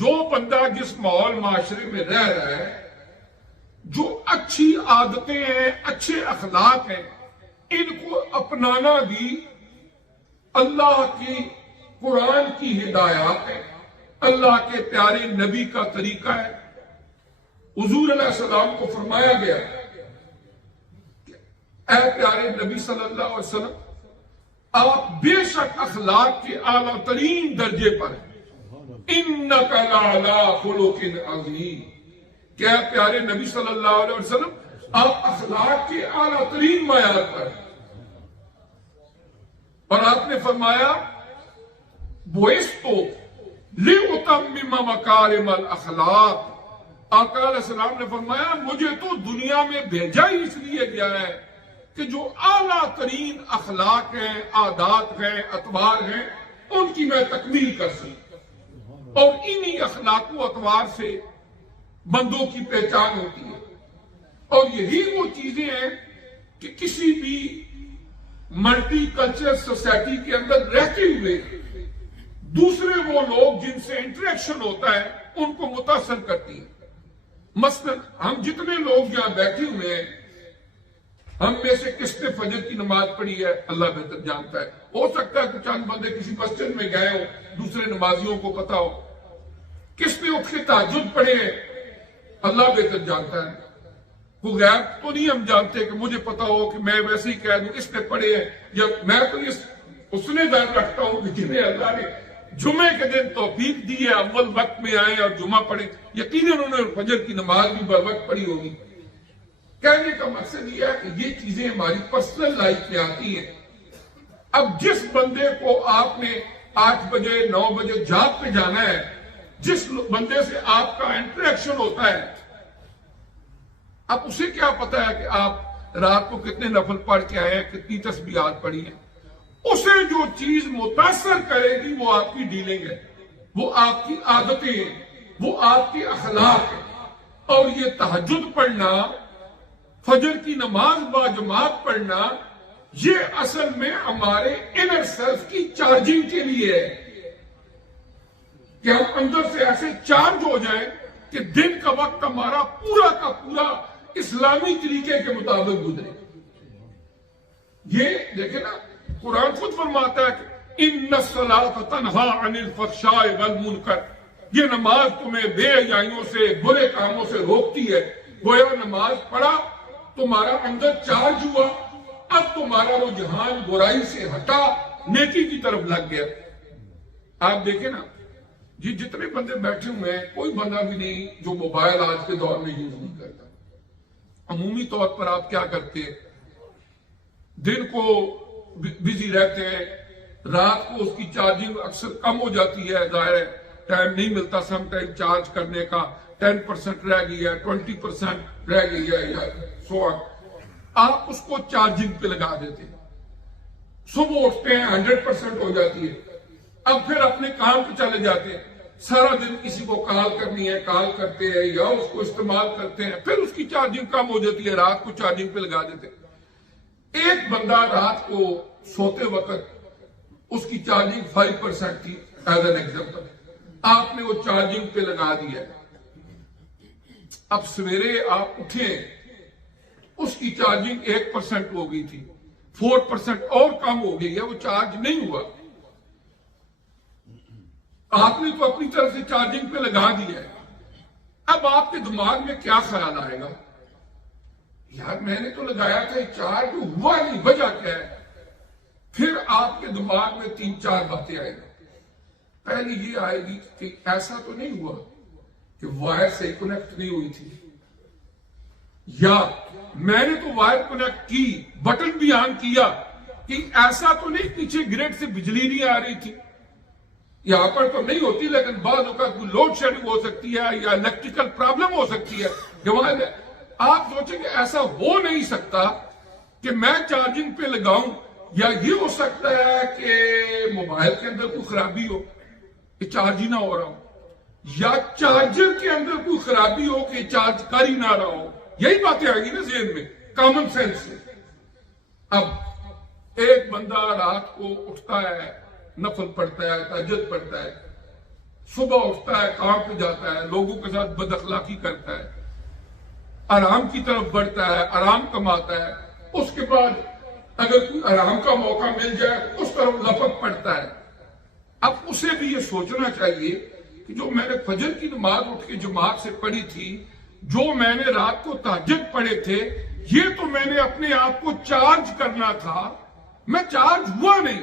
جو بندہ جس ماحول معاشرے میں رہ رہا ہے، جو اچھی عادتیں ہیں، اچھے اخلاق ہیں، ان کو اپنانا بھی اللہ کی قرآن کی ہدایات ہے، اللہ کے پیارے نبی کا طریقہ ہے۔ حضور علیہ السلام کو فرمایا گیا کہ اے پیارے نبی صلی اللہ علیہ وسلم، آپ بے شک اخلاق کے اعلیٰ ترین درجے پر ہیں۔ اِنَّكَ لَعَلَىٰ خُلُقٍ عَظِيمٍ کہ اے پیارے نبی صلی اللہ علیہ وسلم، آپ اخلاق کے اعلیٰ ترین معیار پر ہیں۔ اور آپ نے فرمایا بُعِثْتُ لِأُتَمِّمَ مَكَارِمَ الْأَخْلَاقِ، آقا علیہ السلام نے فرمایا مجھے تو دنیا میں بھیجا ہی اس لیے گیا ہے کہ جو اعلیٰ ترین اخلاق ہیں، عادات ہیں، اطوار ہیں، ان کی میں تکمیل کر سکوں، اور انہی اخلاق و اطوار سے بندوں کی پہچان ہوتی ہے۔ اور یہی وہ چیزیں ہیں کہ کسی بھی ملٹی کلچرل سوسائٹی کے اندر رہتے ہوئے دوسرے وہ لوگ جن سے انٹریکشن ہوتا ہے ان کو متاثر کرتی ہیں۔ مثلا ہم جتنے لوگ یہاں بیٹھے ہوئے ہیں، ہم میں سے کس نے فجر کی نماز پڑھی ہے اللہ بہتر جانتا ہے۔ ہو سکتا ہے کچھ چند بندے کسی مسجد میں گئے ہو، دوسرے نمازیوں کو پتا ہو۔ کس نے اٹھ کے تہجد پڑھے ہیں اللہ بہتر جانتا ہے۔ وہ غیب تو نہیں ہم جانتے کہ مجھے پتا ہو کہ میں ویسے ہی کہہ دوں اس نے پڑھے ہیں، جب میں تو اس نے ذہن رکھتا ہوں کہ جنہیں اللہ نے جمعے کے دن توفیق دی ہے اول وقت میں آئے اور جمعہ پڑھے، یقیناً انہوں نے فجر کی نماز بھی بر وقت پڑھی ہوگی۔ کہنے کا مقصد یہ ہے کہ یہ چیزیں ہماری پرسنل لائف میں آتی ہیں۔ اب جس بندے کو آپ نے 8 بجے 9 بجے جاب پہ جانا ہے، جس بندے سے آپ کا انٹریکشن ہوتا ہے، اب اسے کیا پتا ہے کہ آپ رات کو کتنے نفل پڑھ کے آئے ہیں، کتنی تسبیحات پڑھی ہیں؟ اسے جو چیز متاثر کرے گی وہ آپ کی ڈیلنگ ہے، وہ آپ کی عادتیں ہیں، وہ آپ کی اخلاق ہے۔ اور یہ تہجد پڑھنا، فجر کی نماز با جماعت پڑھنا، یہ اصل میں ہمارے انر سیلف کی چارجنگ کے لیے ہے کہ ہم اندر سے ایسے چارج ہو جائیں کہ دن کا وقت ہمارا پورا کا پورا اسلامی طریقے کے مطابق گزرے۔ یہ دیکھیں نا، قرآن خود فرماتا ہے کہ اِنَّ الصَّلَاةَ تَنْهَىٰ عَنِ الْفَحْشَاءِ وَالْمُنکَرِ، یہ نماز تمہیں بے حیائیوں سے، برے کاموں سے روکتی ہے۔ گویا نماز پڑھا، تمہارا اندر چارج ہوا، اب تمہارا رجحان برائی سے ہٹا، نیکی کی طرف لگ گیا۔ آپ دیکھیں نا جی، جتنے بندے بیٹھے ہوئے ہیں کوئی بندہ بھی نہیں جو موبائل آج کے دور میں یوز نہیں کرتا۔ عمومی طور پر آپ کیا کرتے ہیں، دن کو بزی رہتے ہیں، رات کو اس کی چارجنگ اکثر کم ہو جاتی ہے، ظاہر ہے ٹائم نہیں ملتا سم ٹائم چارج کرنے کا، 10% رہ گئی ہے، 20% رہ گئی ہے، یا سو آپ اس کو چارجنگ پہ لگا دیتے ہیں۔ صبح اٹھتے ہیں 100% ہو جاتی ہے، اب پھر اپنے کام پہ چلے جاتے ہیں، سارا دن کسی کو کال کرنی ہے، کال کرتے ہیں یا اس کو استعمال کرتے ہیں، پھر اس کی چارجنگ کم ہو جاتی ہے، رات کو چارجنگ پہ لگا دیتے ہیں۔ ایک بندہ رات کو سوتے وقت اس کی چارجنگ 5% تھی، ایز این ایگزامپل، آپ نے وہ چارجنگ پہ لگا دیا ہے۔ اب سویرے آپ اٹھیں، اس کی چارجنگ 1% ہو گئی تھی، 4% اور کم ہو گئی ہے، وہ چارج نہیں ہوا۔ آپ نے تو اپنی طرف سے چارجنگ پہ لگا دیا ہے، اب آپ کے دماغ میں کیا خیال آئے گا؟ یار میں نے تو لگایا تھا، چارج ہوا نہیں، وجہ کیا ہے؟ پھر آپ کے دماغ میں 3-4 باتیں آئے گی۔ پہلی یہ آئے گی کہ ایسا تو نہیں ہوا کہ وائر سے کنیکٹ نہیں ہوئی تھی، یا میں نے تو وائر کنیکٹ کی، بٹن بھی آن کیا، کہ ایسا تو نہیں پیچھے گریڈ سے بجلی نہیں آ رہی تھی۔ یہاں پر تو نہیں ہوتی، لیکن بعض اوقات کوئی لوڈ شیڈنگ ہو سکتی ہے یا الیکٹریکل پرابلم ہو سکتی ہے۔ آپ سوچیں کہ ایسا ہو نہیں سکتا کہ میں چارجنگ پہ لگاؤں، یا یہ ہو سکتا ہے کہ موبائل کے اندر کوئی خرابی ہو کہ چارج ہی نہ ہو رہا ہو، یا چارجر کے اندر کوئی خرابی ہو کہ چارج کر ہی نہ رہا ہو۔ یہی باتیں آئیں گی نا ذہن میں، کامن سینس سے۔ اب ایک بندہ رات کو اٹھتا ہے، نفل پڑھتا ہے، تہجد پڑھتا ہے، صبح اٹھتا ہے، کام پہ جاتا ہے، لوگوں کے ساتھ بد اخلاقی کرتا ہے، آرام کی طرف بڑھتا ہے، آرام کماتا ہے، اس کے بعد اگر کوئی آرام کا موقع مل جائے تو اس طرف لپک پڑتا ہے۔ اب اسے بھی یہ سوچنا چاہیے کہ جو میں نے فجر کی نماز اٹھ کے جماعت سے پڑھی تھی، جو میں نے رات کو تہجد پڑھے تھے، یہ تو میں نے اپنے آپ کو چارج کرنا تھا، میں چارج ہوا نہیں۔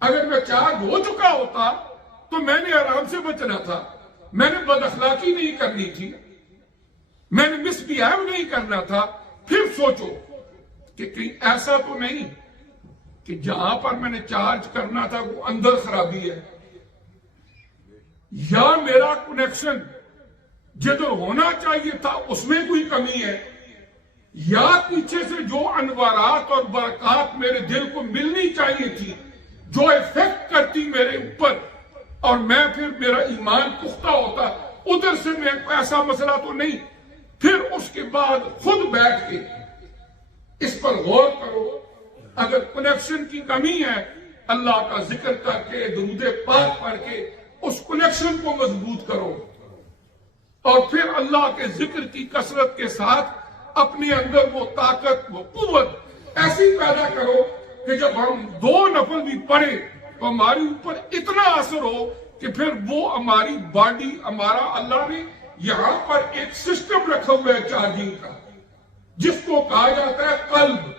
اگر میں چارج ہو چکا ہوتا تو میں نے آرام سے بچنا تھا، میں نے بد اخلاقی نہیں کرنی تھی، میں نے مس بیہیو نہیں کرنا تھا۔ پھر سوچو کہ کہیں ایسا تو نہیں کہ جہاں پر میں نے چارج کرنا تھا وہ اندر خرابی ہے، یا میرا کنیکشن جدھر ہونا چاہیے تھا اس میں کوئی کمی ہے، یا پیچھے سے جو انوارات اور برکات میرے دل کو ملنی چاہیے تھی، جو افیکٹ کرتی میرے اوپر اور میں پھر میرا ایمان پختہ ہوتا، ادھر سے میں ایسا مسئلہ تو نہیں۔ پھر اس کے بعد خود بیٹھ کے اس پر غور کرو، اگر کنیکشن کی کمی ہے اللہ کا ذکر کر کے، درود پاک پڑھ کے اس کنیکشن کو مضبوط کرو، اور پھر اللہ کے ذکر کی کثرت کے ساتھ اپنے اندر وہ طاقت، وہ قوت ایسی پیدا کرو کہ جب ہم 2 نفل بھی پڑھیں تو ہماری اوپر اتنا اثر ہو کہ پھر وہ ہماری باڈی، ہمارا اللہ نے یہاں پر ایک سسٹم رکھا ہوا ہے چارجنگ کا، جس کو کہا جاتا ہے قلب۔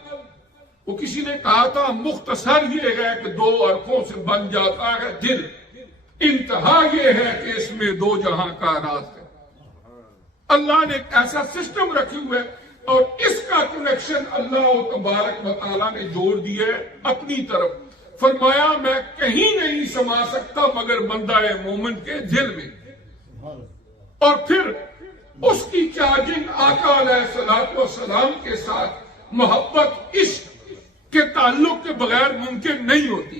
وہ کسی نے کہا تھا مختصر یہ ہے کہ 2 حرفوں سے بن جاتا ہے دل، انتہا یہ ہے کہ اس میں 2 جہاں کا راز ہے۔ اللہ نے ایک ایسا سسٹم رکھے ہوئے اور اس کا کنیکشن اللہ تبارک و تعالیٰ نے جوڑ دیا ہے اپنی طرف۔ فرمایا میں کہیں نہیں سما سکتا مگر بندہ مومن کے دل میں، اور پھر اس کی چارجنگ آقا علیہ الصلوۃ والسلام کے ساتھ محبت، عشق کے تعلق کے بغیر ممکن نہیں ہوتی۔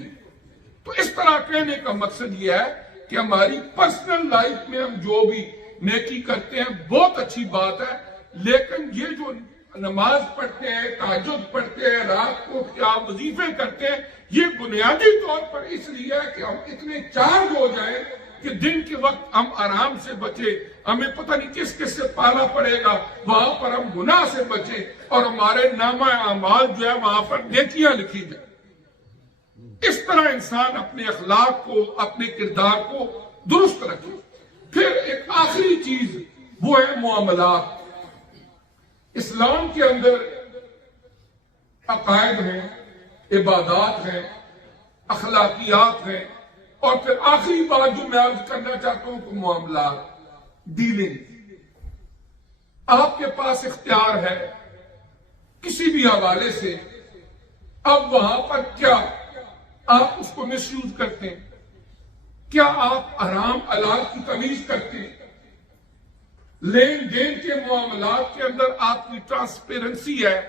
تو اس طرح کہنے کا مقصد یہ ہے کہ ہماری پرسنل لائف میں ہم جو بھی نیکی کرتے ہیں بہت اچھی بات ہے، لیکن یہ جو نماز پڑھتے ہیں، تہجد پڑھتے ہیں، رات کو کیا وظیفے کرتے ہیں، یہ بنیادی طور پر اس لیے ہے کہ ہم اتنے چارج ہو جائیں کہ دن کے وقت ہم آرام سے بچے، ہمیں پتہ نہیں کس کس سے پالا پڑے گا، وہاں پر ہم گناہ سے بچے اور ہمارے نامہ اعمال جو ہے وہاں پر نیکیاں لکھی جائیں۔ اس طرح انسان اپنے اخلاق کو، اپنے کردار کو درست رکھے۔ پھر ایک آخری چیز وہ ہے معاملات۔ اسلام کے اندر عقائد ہیں، عبادات ہیں، اخلاقیات ہیں، اور پھر آخری بات جو میں عرض کرنا چاہتا ہوں کہ معاملات، ڈیلنگ۔ آپ کے پاس اختیار ہے کسی بھی حوالے سے، اب وہاں پر کیا آپ اس کو مس یوز کرتے ہیں؟ کیا آپ حرام حلال کی تمیز کرتے ہیں؟ لین دین کے معاملات کے اندر آپ کی ٹرانسپیرنسی ہے،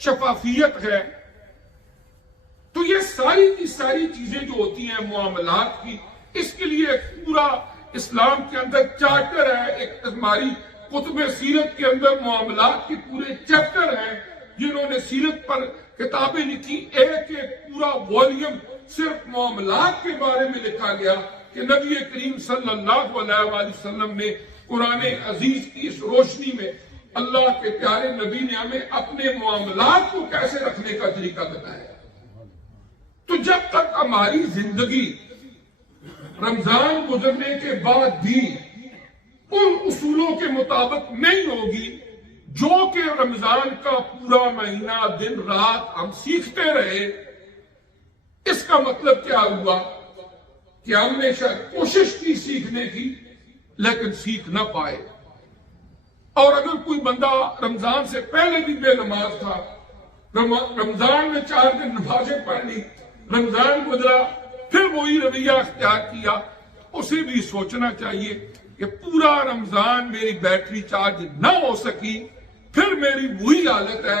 شفافیت ہے؟ تو یہ ساری کی ساری چیزیں جو ہوتی ہیں معاملات کی، اس کے لیے ایک پورا اسلام کے اندر چارٹر ہے۔ ایک ہماری کتب سیرت کے اندر معاملات کے پورے چیپٹر ہیں، جنہوں نے سیرت پر کتابیں لکھی، ایک پورا والیوم صرف معاملات کے بارے میں لکھا گیا کہ نبی کریم صلی اللہ علیہ وآلہ وسلم نے قرآن عزیز کی اس روشنی میں اللہ کے پیارے نبی نے ہمیں اپنے معاملات کو کیسے رکھنے کا طریقہ بتایا۔ تو جب تک ہماری زندگی رمضان گزرنے کے بعد بھی ان اصولوں کے مطابق نہیں ہوگی جو کہ رمضان کا پورا مہینہ دن رات ہم سیکھتے رہے، اس کا مطلب کیا ہوا کہ ہم نے شاید کوشش کی سیکھنے کی لیکن سیکھ نہ پائے۔ اور اگر کوئی بندہ رمضان سے پہلے بھی بے نماز تھا، رمضان میں 4 دن نمازیں پڑھ لی، رمضان گزرا پھر وہی رویہ اختیار کیا، اسے بھی سوچنا چاہیے کہ پورا رمضان میری بیٹری چارج نہ ہو سکی، پھر میری وہی حالت ہے۔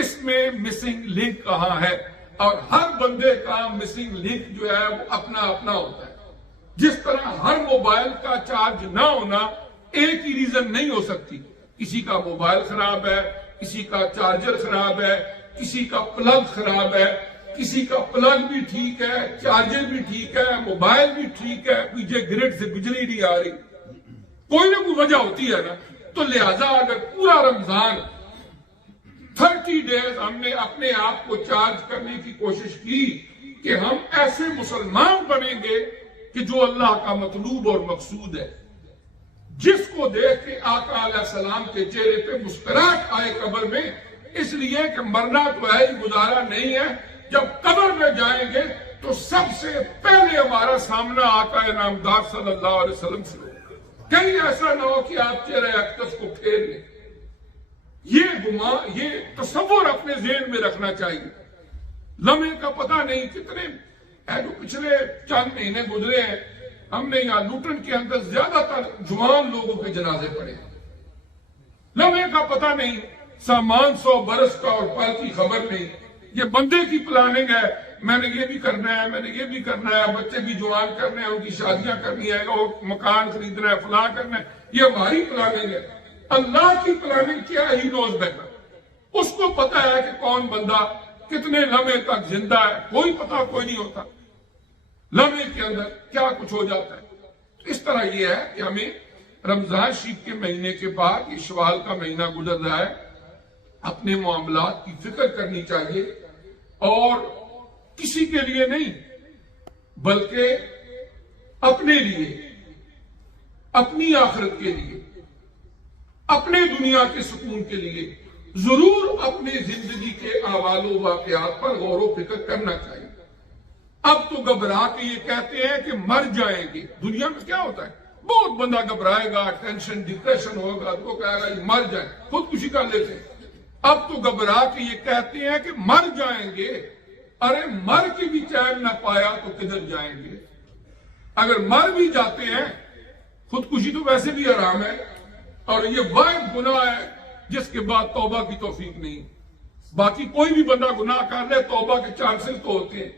اس میں مسنگ لنک کہاں ہے؟ اور ہر بندے کا مسنگ لنک جو ہے وہ اپنا اپنا ہوتا ہے۔ جس طرح ہر موبائل کا چارج نہ ہونا ایک ہی ریزن نہیں ہو سکتی، کسی کا موبائل خراب ہے، کسی کا چارجر خراب ہے، کسی کا پلگ خراب ہے، کسی کا پلگ بھی ٹھیک ہے، چارجر بھی ٹھیک ہے، موبائل بھی ٹھیک ہے، پیچھے گرڈ سے بجلی نہیں آ رہی، کوئی نہ کوئی وجہ ہوتی ہے نا. تو لہذا اگر پورا رمضان 30 ڈیز ہم نے اپنے آپ کو چارج کرنے کی کوشش کی کہ ہم ایسے مسلمان بنیں گے کہ جو اللہ کا مطلوب اور مقصود ہے، جس کو دیکھ کے آقا علیہ السلام کے چہرے پہ مسکراہٹ آئے قبر میں، اس لیے کہ مرنا تو ہے ہی، گزارا نہیں ہے. جب قبر میں جائیں گے تو سب سے پہلے ہمارا سامنا آقا نامدار صلی اللہ علیہ وسلم سے ہوگا. کہیں ایسا نہ ہو کہ آپ چہرہ اقدس کو پھیر لیں. یہ تصور اپنے ذہن میں رکھنا چاہیے. لمحے کا پتہ نہیں کتنے جو پچھلے چند مہینے گزرے ہیں، ہم نے یہاں لوٹن کے اندر زیادہ تر جوان لوگوں کے جنازے پڑے. لمحے کا پتہ نہیں، سامان 100 برس کا اور پل کی خبر نہیں. یہ بندے کی پلاننگ ہے، میں نے یہ بھی کرنا ہے، میں نے یہ بھی کرنا ہے، بچے بھی جوان کرنے ہیں، ان کی شادیاں کرنی ہے، اور مکان خریدنا ہے، فلاں کرنا ہے. یہ ہماری پلاننگ ہے. اللہ کی پلاننگ کیا ہی نوز بیٹر. اس کو پتا ہے کہ کون بندہ کتنے لمحے تک زندہ ہے. کوئی پتا کوئی نہیں ہوتا لمحے کے اندر کیا کچھ ہو جاتا ہے. اس طرح یہ ہے کہ ہمیں رمضان شریف کے مہینے کے بعد یہ شوال کا مہینہ گزر رہا ہے، اپنے معاملات کی فکر کرنی چاہیے، اور کسی کے لیے نہیں بلکہ اپنے لیے، اپنی آخرت کے لیے، اپنے دنیا کے سکون کے لیے ضرور اپنی زندگی کے احوال و واقعات پر غور و فکر کرنا چاہیے. اب تو گھبرا کے یہ کہتے ہیں کہ مر جائیں گے. دنیا میں کیا ہوتا ہے، بہت بندہ گھبرائے گا، ٹینشن ڈپریشن ہوگا، تو کہے گا یہ مر جائیں، خودکشی کر لیتے ہیں. اب تو گھبرا کے یہ کہتے ہیں کہ مر جائیں گے. ارے مر کے بھی چین نہ پایا تو کدھر جائیں گے؟ اگر مر بھی جاتے ہیں، خودکشی تو ویسے بھی حرام ہے، اور یہ واحد گناہ ہے جس کے بعد توبہ کی توفیق نہیں. باقی کوئی بھی بندہ گناہ کر لے، توبہ کے چانسز تو ہوتے ہیں.